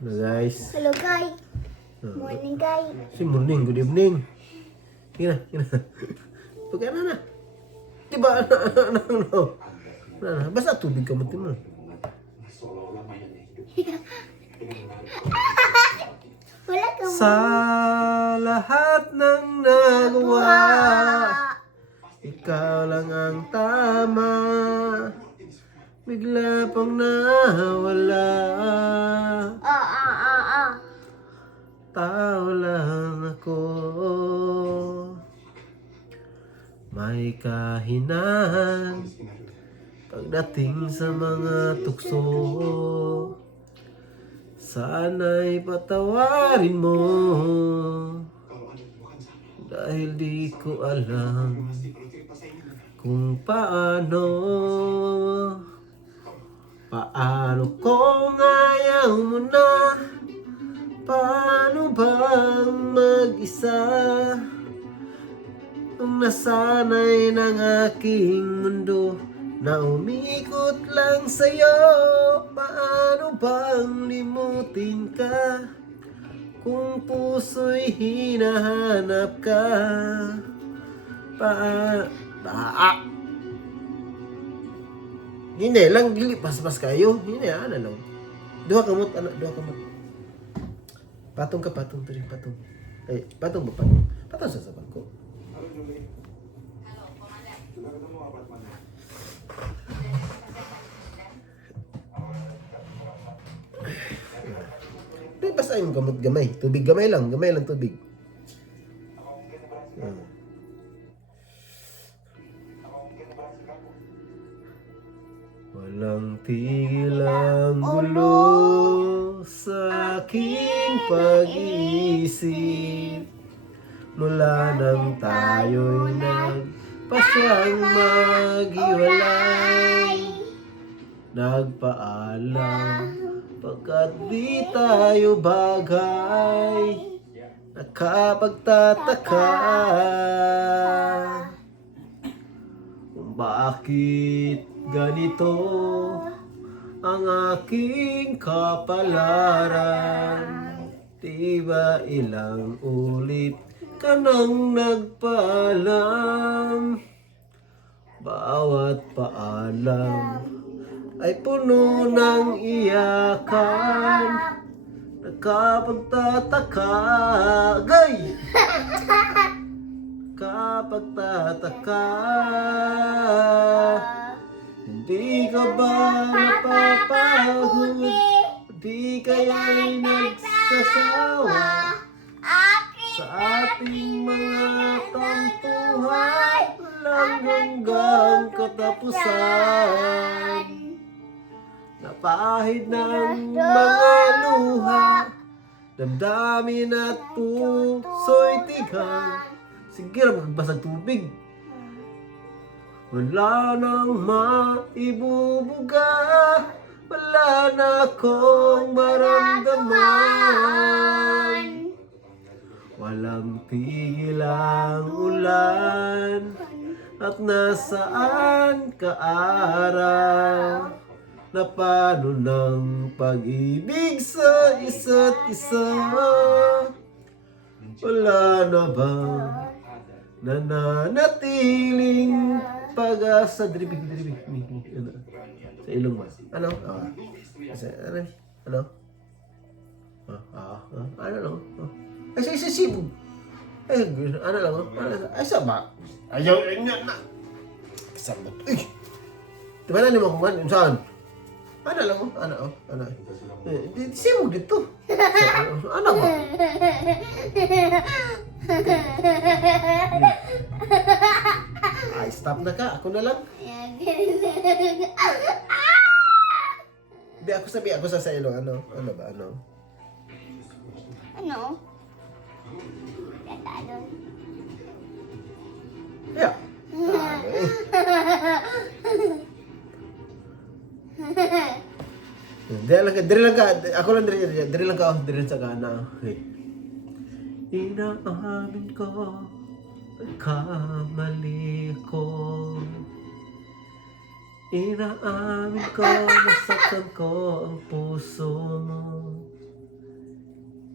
Hello guys. Hello guys. Morning guys. Si morning, good evening. Gina. Pagkana na. Diba? Basta tubig ka mo. Wala ka mo. Sa lahat ng nagawa, ikaw lang ang tama. Bigla pang nawala. Tao lang ako. May kahinaan pagdating sa mga tukso. Sana'y patawarin mo, dahil di ko alam kung paano. Paano kung ayaw mo na? Paano bang mag-isa? Kung nasanay ng aking mundo na umikot lang sa'yo, paano bang limutin ka? Kung puso'y hinahanap ka, Hindi lang, gili, pas-pas kayo. Hindi, ano lang. Duha kamot, duha kamot. Patong ka, patong, tari, patong. Ay, patong ba, patong? Patong sa saban ko. Hindi, basta yung kamot gamay. Tubig gamay lang tubig. Walang tigil ang gulo sa aking pag-iisip. Mula nang tayo'y nagpasyang maghiwalay, nagpaalam pagkat di tayo bagay. Nakapagtataka kung bakit ganito ang aking kapalaran. Diba ilang ulit ka nang nagpaalam, bawat paalam ay puno ng iyakan. Nakapagtataka, gay! Nakapagtataka, hindi ka ba napapagod? Di kaya'y nagsasawa sa ating mga tampuhan, walang hanggang katapusan. Napahid ng mga luha, damdamin at puso'y tigang. Sige na, magbasag tubig. Wala nang maibubuga, wala na akong maramdaman. Walang tigil ang ulan, at nasaan ka araw? Na paano ng pag-ibig sa isa't isa? Wala na ba nananatiling pag-asa? Dribig. Sa ilong mo. Ano? Ano? Ano lang? Ay, sa sibog. Ay, ano lang? Ay, sama. Ayaw, na. Kasabot. Uy! Diba na naman kung ano? Saan? Ano lang? Ano? Sibog dito. Ano ba? Ay, stop na ka. Ako na lang. Hindi, ako sa ilong. Ano ba? Ano? Tatalon. Yeah. Diri lang ka. Ako lang diri lang sa kana. Okay. Inaamin ko, kamali ko. Inaamin ko, nasaktan ko ang puso mo.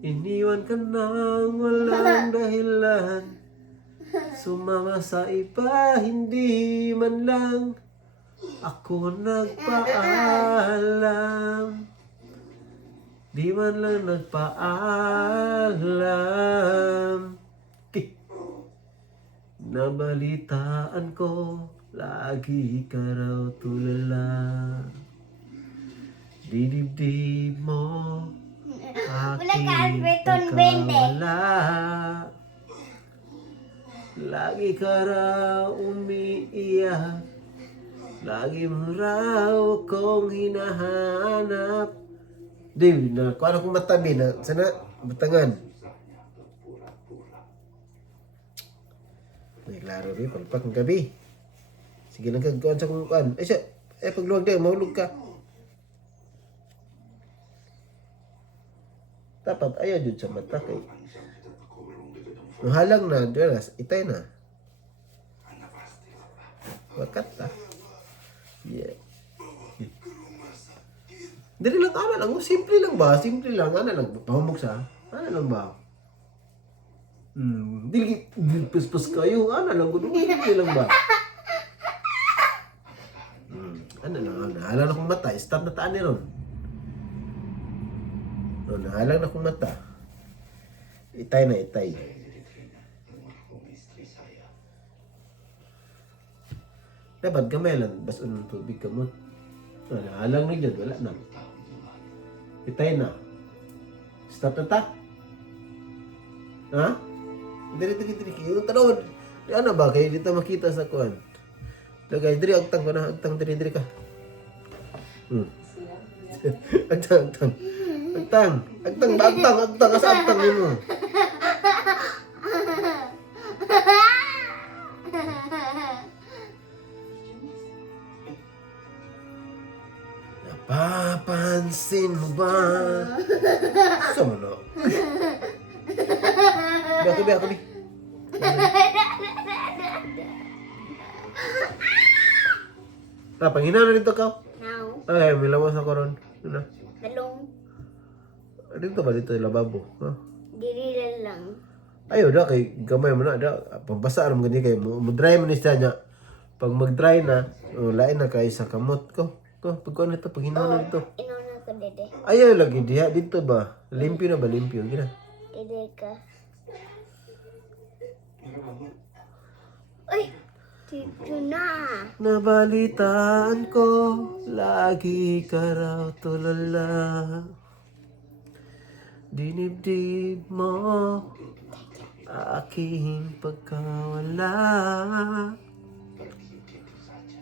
Iniwan ka nang walang dahilan. Sumama sa iba, hindi man lang ako nagpaalam. Di man lang nagpaalam. Nabalitaan ko, lagi ka raw tulala. Didibdib mo, Wala ka, aking Alberton Bende. pagkawala. Lagi ka raw umiiyak, lagi mo raw akong hinahanap. Di, na, kung ano kong matabi na, sana, batangan. May klaro rin, palpak ng gabi. Sige lang kagkuhan sa kung kuhan. Ay siya, pagluwag din, mahulog ka. Dapat ayaw dyan sa mata kay. Halang na, dyan na, itay na. Wakat ta. Yeah. Dari lang, ana lang. Simple lang ba? Simple lang. Ana lang. Pahumog sa. Ana lang ba? Dili puspos kayo. Ana lang. Simple lang ba? Ana lang. Nahala na akong mata. Stop na taan ni ron. Nahala na akong mata. Itay na, itay. Dapat gamay lang. Basta ng tubig kamot. Nahalang na dyan. Wala na. Itay na. Stop na ta? Ha? Diri. Yung tanong, ano ba? Kaya dito makita sa kuhan. Lagay, diri, agtang ko na. Agtang, diri ka. Agtang. Asa agtang yun mo. Napapansin mo ba? Sama na. Biya ko. Panghina na dito ka. Now, Ay, may lawas ako ron. Ano? talong, Dito ba dito yung lababo? Ha? diri lang. Ayaw da, kay gamay mo na. Pampasa naman ganyan kayo. Mag-dry mo niya niya. Pag mag-dry na, lain na kayo sa kamot ko. Pagkuhan na ito, paghinaw na dito. Inuna ko dede. Ayaw lagi diha. Dito ba? Limpyo na ba? Limpyo. Gina. Dede ka. Ay! Dito na. Nabalitaan ko, lagi ka raw tulala. Dinibdib mo, aking pagkawala.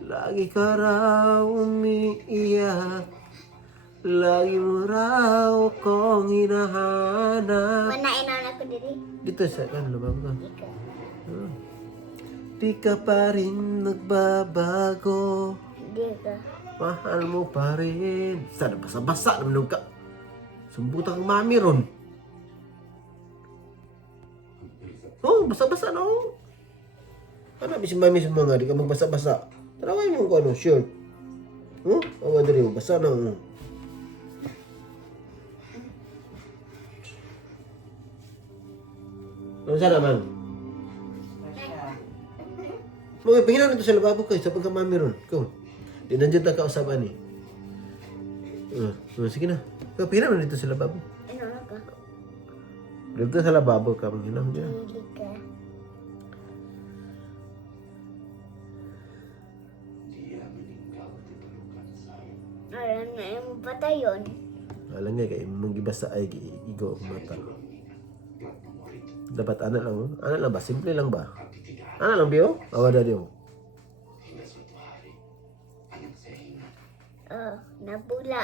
Lagi ka raw umiiyak, lagi mo raw akong hinahanap. Mana inuna ko dede. Dito sa kan, lumab ka. Ika. Di ka pa rin nagbabago. Di ka. Mahal mo pa rin. Sana basa-basa naman ka. Sumbutan kang mami ron. Oh, basa-basa na oh. Ano si mami sa mga, di ka magbasa-basa. Taraway mo ko ano, shirt. Awa dali mo, basa na oh. Ano sana man? Mga panginaw nito sa lababo kayo, sa pagkamami ron. Ikaw, di nandiyan ta kausaban eh. Sige na. Ikaw, panginaw nito sa lababo. Inuna ka. Dito sa lababo ka, panginaw niya. Dili ka. Alam na yung batayon. Alam nga, kaya mong gibasa ay igo ang mata. Dapat ano lang, oh. Ano lang ba? Simple lang ba? Ano lang, Bio? Awa na Dio. Oh, nabula.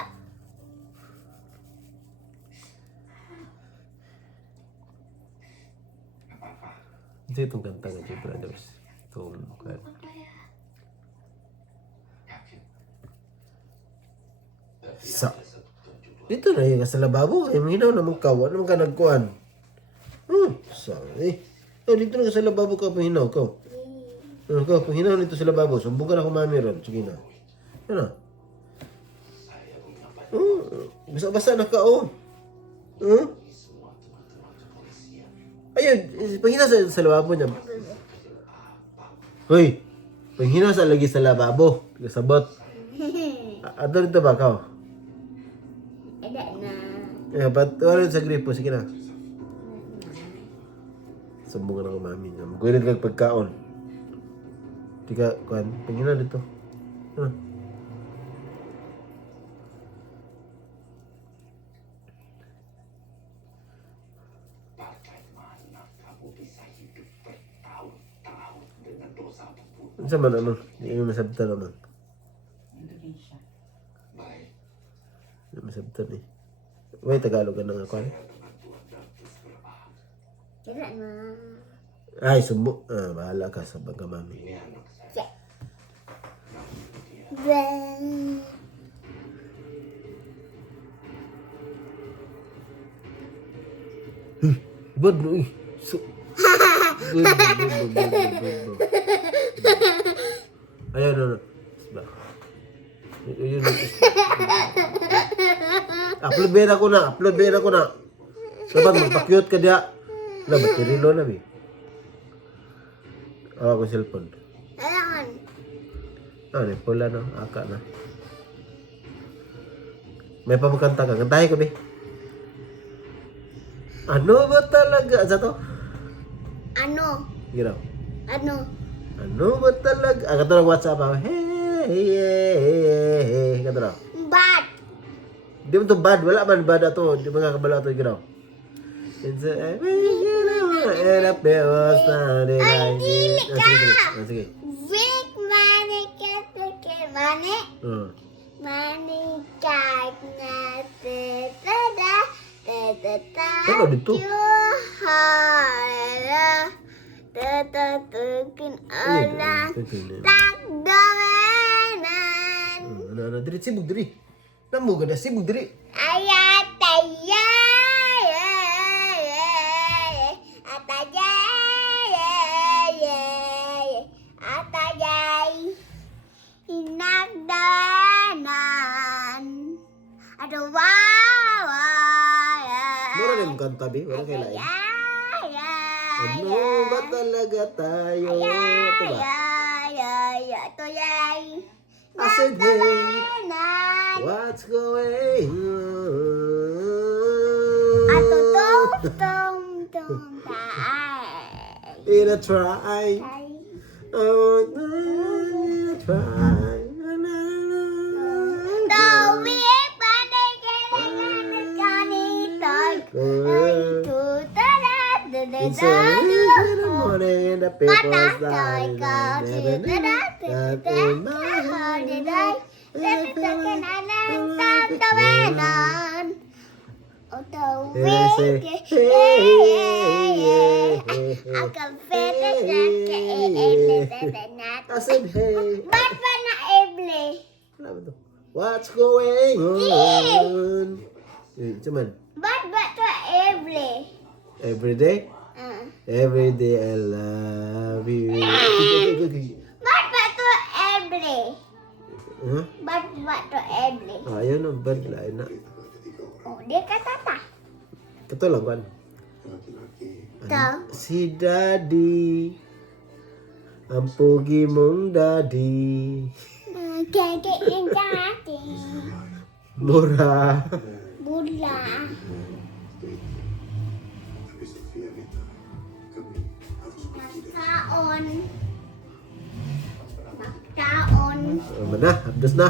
Ito itong kanta nga, J Brothers. Itong, sa dito na yung sa lababo. Ay, mahinaw naman ka. Ano naman ka nagkuhan? Sorry. Dito na ka sa lababo ka, pahinaw ka. Ikaw, pahinaw nito sa lababo. Sumbong ka na kung mami ron. Sige na. Ano? Basa-basa na ka, oh. Ayun, panghina sa lababo niya. Hoy, panghina sa lagi sa lababo. Sabot. Ato dito ba ka? Ada na. Patuloy sa gripo. Sige na. Sumbong na ko mami niya. Magkulit kag pagkaon. Di ka, kuhan, panghina dito. Ano? Ano man ano? Hindi mo masabtan naman. Indonesia. Hindi masabtan eh. Uy, Tagalog ka na nga kuhan. Ada na. Ay, sumbo. Bahala ka sa pagkamami. Ben. Bad no eh. Ayun, no. Ba. Ayun, no. Upload bera ko na. Dapat magpa-cute ka diya. Wala, baterilo na, eh. Ako cellphone. Ayan. Pula na, aka na. May pamukanta ka, kantahin ko, be. Ano ba talaga? Sa to? Ano? Giraw. Ano? Ano ba talaga? Kato lang WhatsApp ako. Hey. Kato lang. Bat. Di mo to bad. Wala man bad ato. Di mo nga kabala ato. Giraw. It's a... Ay, dili ka! Sige. Big money, money. Money, card na tetada. Ano dito? Tatatukin orang takdawanan. Ano, diri, sibug diri. Namo gada, sibug diri. Ayat ayat. Hinagdanan. Aduh, wow. Mura na yung kanta, be. Wala kayo lain. Ano ba talaga tayo? Ito ba? I said, hey, what's going on? In a try. Oh, in a try. It's a little morning in the people's dying. I said, hey. What's going on? Cuman. Every day? Every day I love you. Huh? Ayun ang bad lain na. Dia kata apa? Ito lang kan. Tahu. Si Daddy. Ang pogi mong daddy. Kakek yang jadi Mura. Bula. Maktaon. Ano na? Abdos na.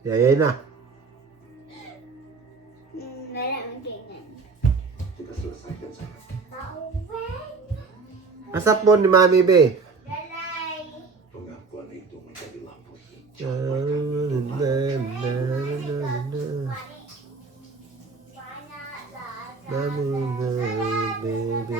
Yayay na. Meron ganyan. Asa po ni Mami Be? Dalay. Baby.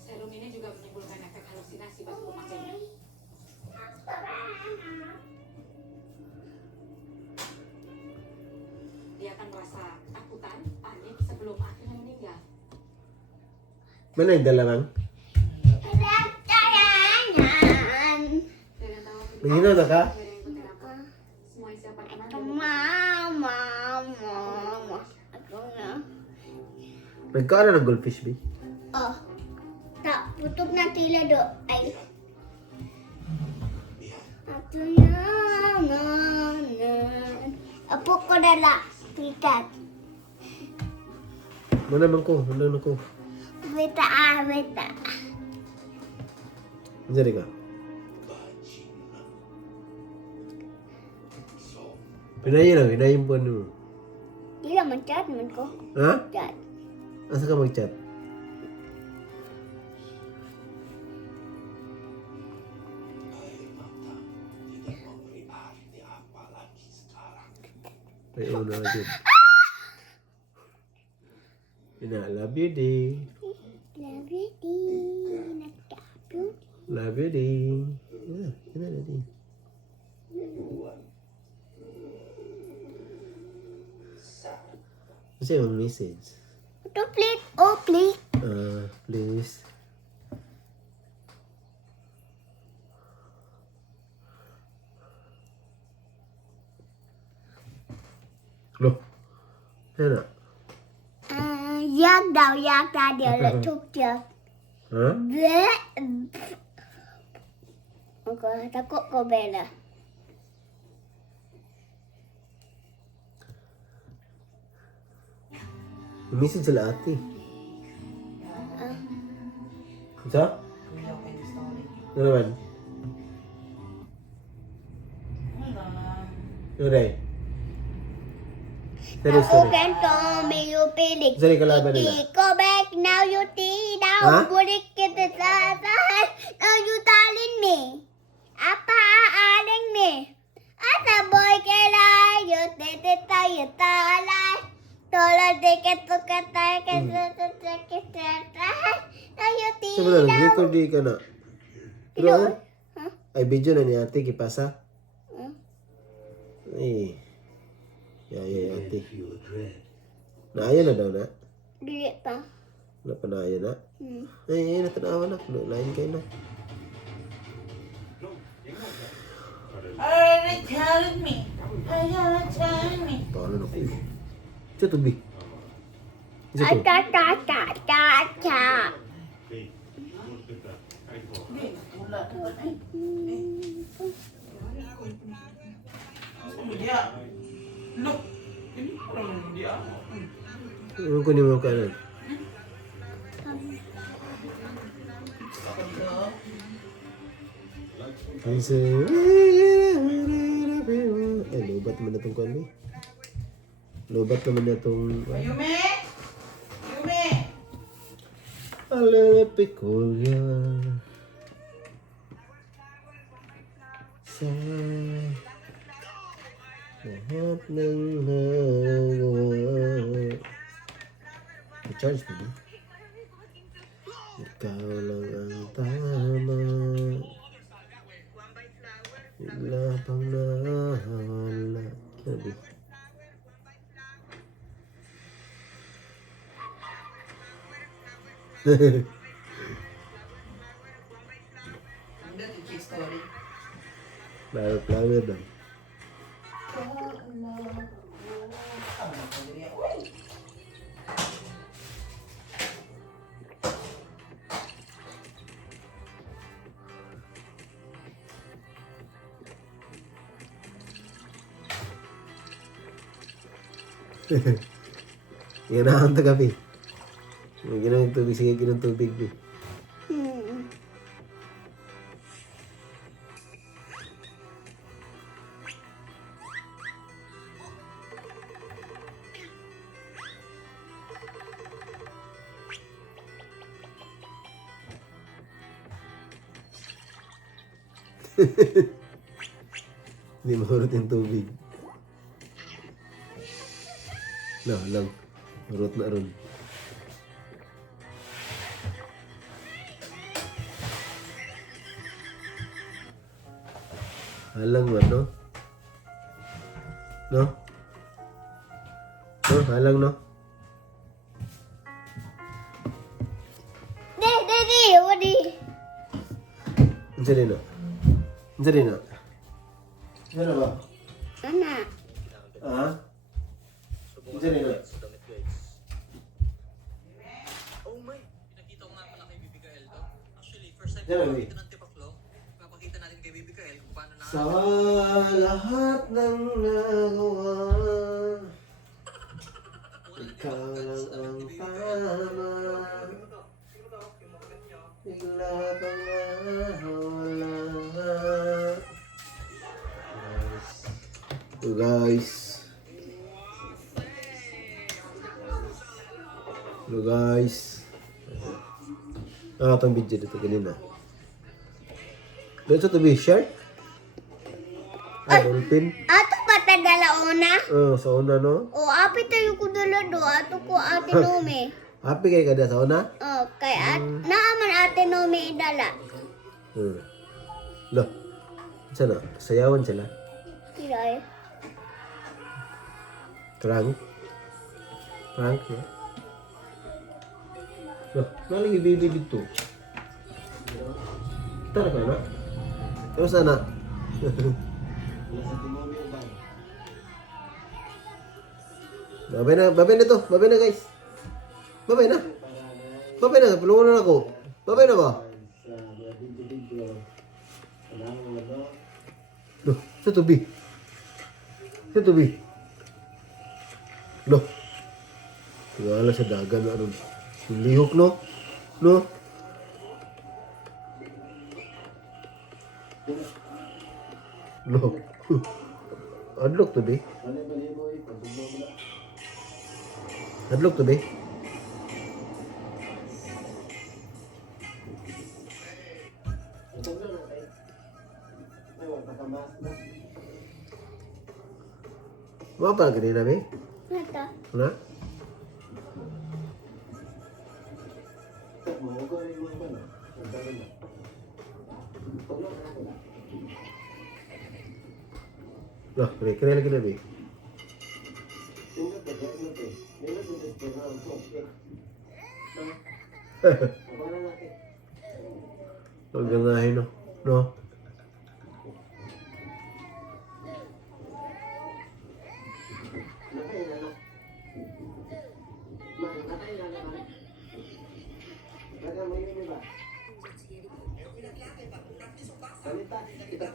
Serum ini juga menimbulkan efek halusinasi bagi pemakainya. dia akan merasa ketakutan, panik sebelum akhirnya meninggal. Mana yung dalawang? Jalan-jalan. Dan tahu Begini na ka? semua isi apartemen Mama. Aku na. Nagkaano ng goldfish, B? Oh. Tak tutup nanti lah dok. Ay. Aku na. Apa kau dah lah? Pikat. Mana man ko? Mana ko? Beta. Jadi ka? Pinayin po mo. Dia mencat menko. Ha? Cat. Asa ka mag-chat? Ay, una din. Love you, D. Love you, di. Nakapun. Love you, D. Yeah, yun na, D. Kasi yung message. Tu klik. Oh, klik. Please. Loh. Sana. Yak dah dia lah tuk dia. Ha? Aku takut kau bela. Message sila ate. Isa? Ano naman? Ano rin? Sorry. Can tell me you pilih. Sorry, kalaban nila. Go back now you tidak Hah? boleh kita salah. Now you telling me. Apa aling me? Asa boy kelai you tete tayo talai. Tolong deket tu kata kita. Now you Sebenarnya, tidak. record di ka na. Tidur. Ay, video na ni ate, kipasa. Hmm. Eh. Ya, ate. Naaya na daw na. Dili pa. Wala pa naaya na. Ay, natanawa na. Lain kayo na. Already telling me. Paano na po? Ito tubig. Isa to. Cha. Wala naman ay. Dia. Look. Ini orang dia. Ano ko ni mo kanan? Isa. Ay, lobat naman na itong kwan eh. Lobat naman na itong... Yume. Alalapit ko yan sa lahat ng nagawa. I-charge mo ba? Ikaw lang ang tama. Wala pang nahala. Sabi. Hindi ito story. Flower daw. Ganahan ta gabi. Ginang tubig, sige ginang tubig. Hindi mahurot yung tubig. No, lang. Mahurot na ron. Halang man, no? No? Oh, halang no? Daddy, Woody. Unsa din na? Unsa din na? Unsa na ba? Anak. Ha? Unsa din na? Oh my, pinakita ko nga pala kay Bibi Kael to. Actually, first time Yan, ko Bibi. makita ng Tipaklong. Papakita natin kay Bibi Kael kung paano na... Sa lahat ng nagawa, ikaw lang ang tama. Bigla kang nawala. So guys. Hello guys. Itong video dito kanina. Dito to be shark. Dolphin. Ato ba tagalaona? Sa una no. O, api tayo ko dala do. Ato ko ate Nome. Happy kay kada sa una? O, kay naaman ate Nome idala. Loh. Sana sayawan sila. Kiray. Prank. Prank no. Loh, naling ibibig dito. Kita na ka na? Terus sana. Babay na to. Babay na guys. Babay na. Babay na, tulungan na ako. Babay na ba? Loh, sa tubi. Sa tubi. Loh. Tingala sa dagan na ano. Lihok no? No? Loh. Adlok to be. Adlok to be. Mau apa lagi nih Nabi? Nata. Mana? Loh, kira lagi Nabi. Huwag gangahin, no? No? Kita